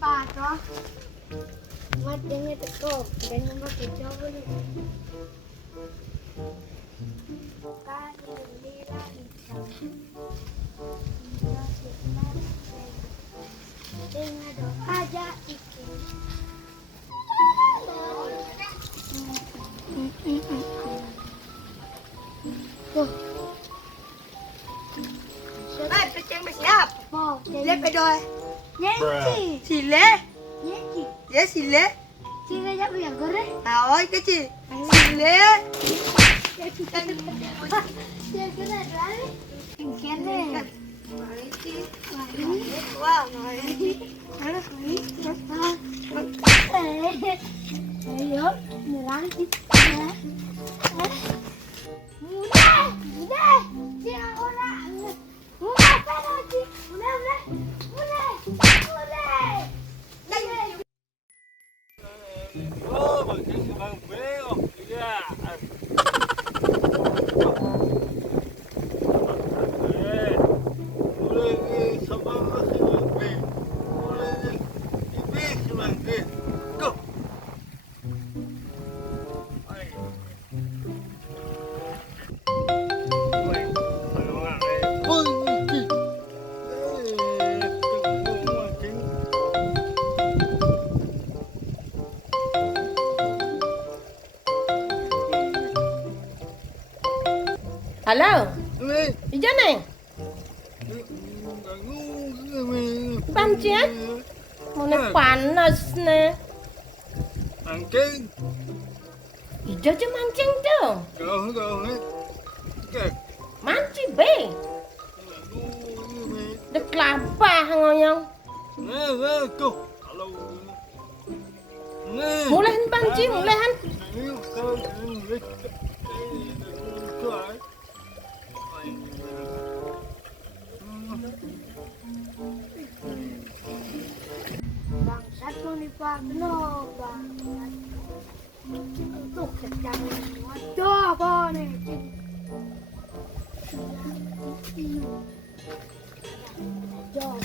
pato. Matanya tekuk dan pakai coba ni. Dengan doa aja ikan. Peceng bersiap. Mau Sile pedoi. Nyanyi. Sile. Nyanyi. Ya sile. Sila jap yang goreng. Oi kecil. Sile. Dia kena lari. Kena. Wah, Ayo, nyerang kita. Mudah. Jangan orang. Apa lagi? Mudah. Oh, mancing bang beo. Ya. Mulai sama masih bang. Mulai ibis bang beo. Go. Halo, Ijan nih, pancen, mau panas nih. Mancing. Ijo aja mancing tuh, Go. mancing be, dek kelapa ngoyong. Go. Halo. Mulehan pancing, mulehan. Bangsat lo nih Pak, bener banget. Untuk sedang waduh apa nih? Jauh.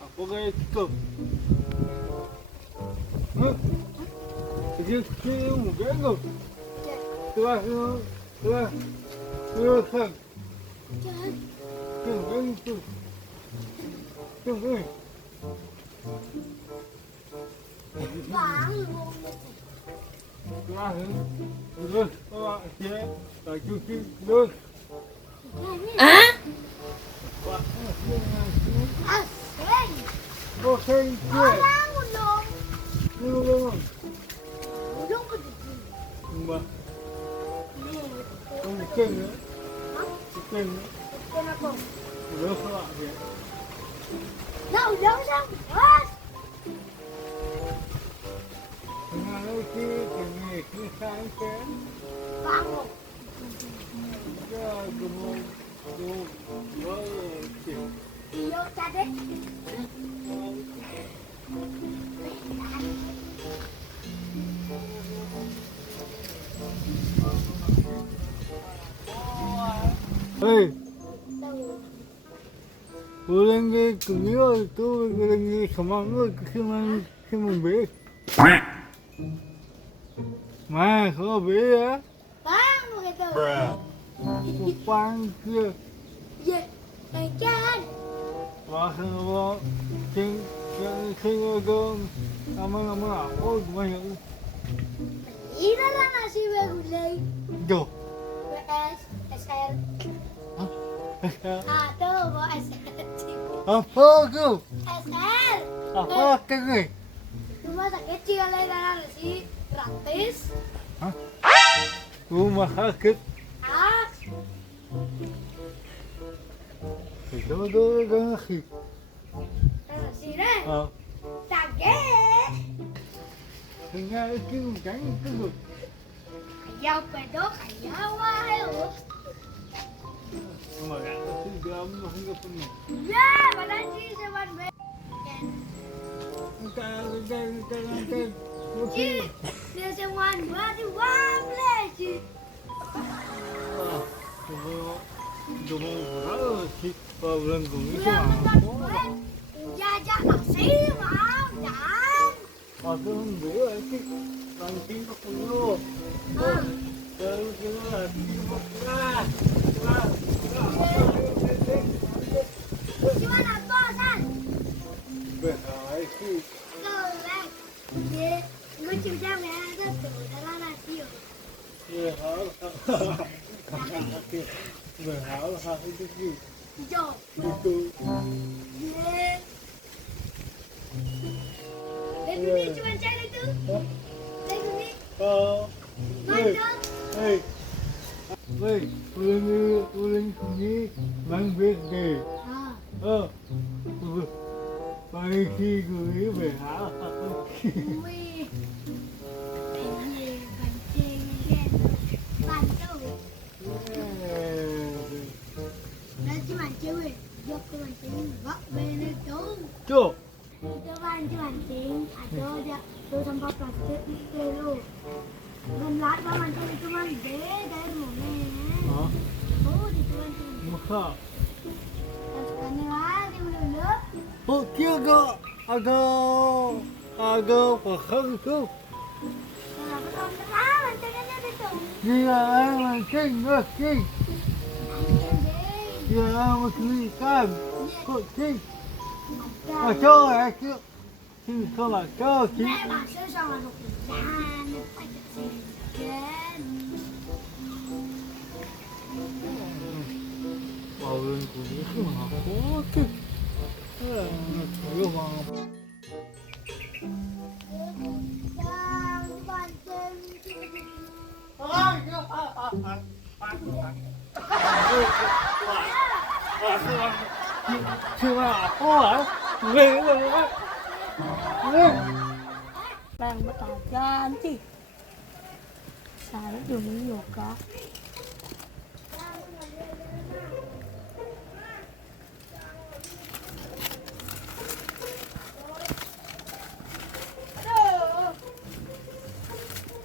Apa gaya cukup? Dia mungkin tu. Telah. Kan. Tu. Bang, Telah. Terus awak dia tak cuci terus. Ah? asing. Bosan dia. Orang ulung. Ulung. Ulung ke sini. Mbak. Mungkin ya. Mungkin. Kenapa? Terus awak dia. Nah, udah sang. Mas. Dengan lagi ini sampai. Bangun. Ya, gemuk. Iyo tadi. Hei, orang ke dunia itu orang ke semangat kesemangat baik. Mah, kau baik ya? Bang, begitu. Kupang dia. Ya, ikan. Wah, kalau sing ada nama apa banyak. Ini lah nasi begulai. Do. BS, SR. Atau bawa SR. Apa tu? SR. Apa tu? Rumah sakit Cikalai nasi gratis. Rumah sakit. Ah, Itu nasi. nasi deh. Ah, Sakit. tinggal itu jangan tu. Kayau pedo kayau ayo. Makan nasi drama hingga penuh. Ya, mana sih seban be. Nanti. Ci, dia seban baru wamle ci. Cuma berapa sih bulan ini Ya, cuma. betul. Jajak nasi mau dan. Aku beli sih. Nanti ke Penyu. Terus kita lagi makan. Gimana kosan? Baik sih. Keren. Dia lucu jamnya tuh dalam radio. Ya, berhal itu sih. Jom. Itu. Lagu ni cuma cari tu. Lagu ni. Mana? Hei, pulang sini, bang deh. Bagi si gue berhal. Wih. Penyu pancing ikan. Bantu. Dah cuma cewek. Jok ke mancing. Bak bener tu. Cuk. Itu mancing. Ada dia tu sampah plastik itu lu. Benar bang mancing itu mandi dari mana? Oh, di tu mancing. Masa? Sekarang lagi dulu. Oh, kia agak paham tu. Kenapa tahun depan mancingnya di tu? Dia mancing. Mancing deh. Dia mesti ikan. Kucing. Ada. Macam aku. Sini kalau kau sih. Memang susah nak dan pajak segan. Bawang kuning tu apa tu? Yo bang. Yang pancing Cuma apa? Bang betul ganti. Saya dulu yoga.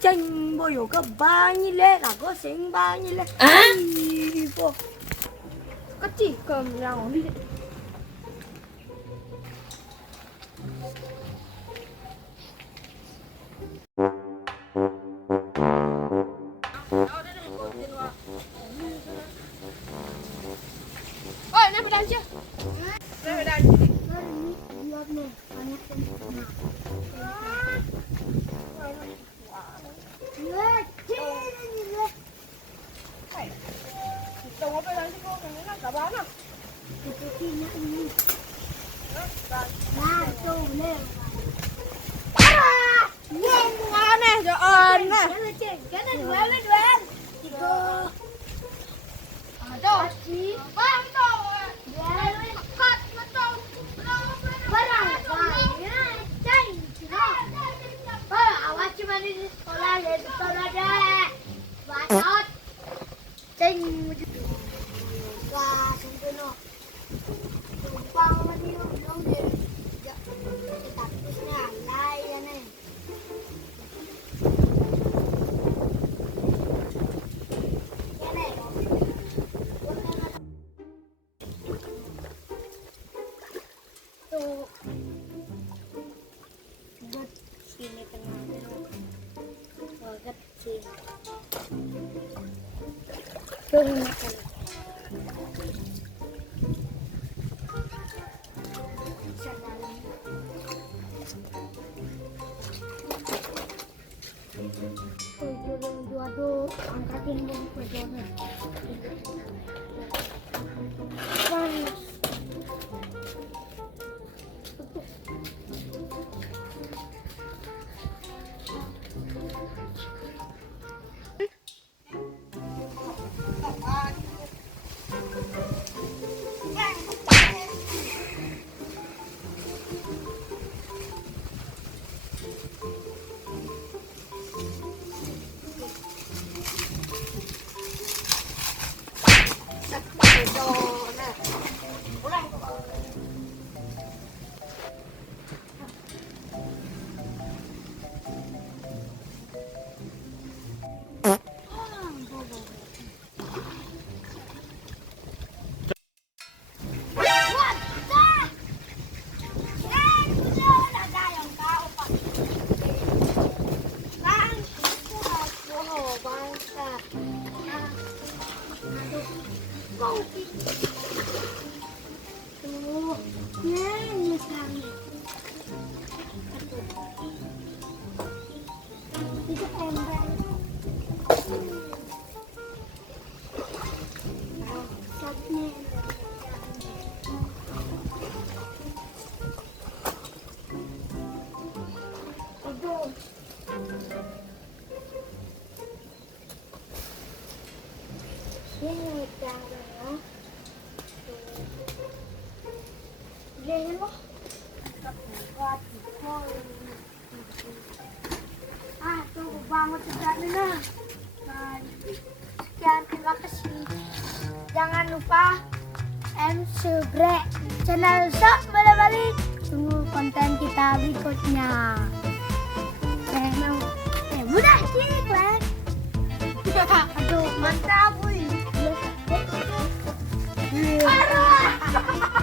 Chanh bao nhiêu cái bao nhiêu lệ là có sinh bao nhiêu lệ. Đi vô. Có chỉ cầm rau đi. Oi, nak pedang je. Nak pedang je. lihat nih banyak yang Kita mau pedang je kau kena nak sabar nak. sepertinya ini nah tuh bener Yang aneh jangan nah. karena duel tiga Aduh. Bang tu. Kat betul. barang cai awas cuma di sekolah ya sekolah deh banget ceng wah sempurna tumpang sama dia belum deh taktisnya lain nih tuh buat sini tengahnya banget sih tuh makan Aduh, angkatin mau pedoman panas Tuh banget juga nih nah. Sekian, terima kasih. Jangan lupa subscribe channel PasekMele BALII. Tunggu konten kita berikutnya. Udah cik lah. Aduh, mantap wih. Aduh.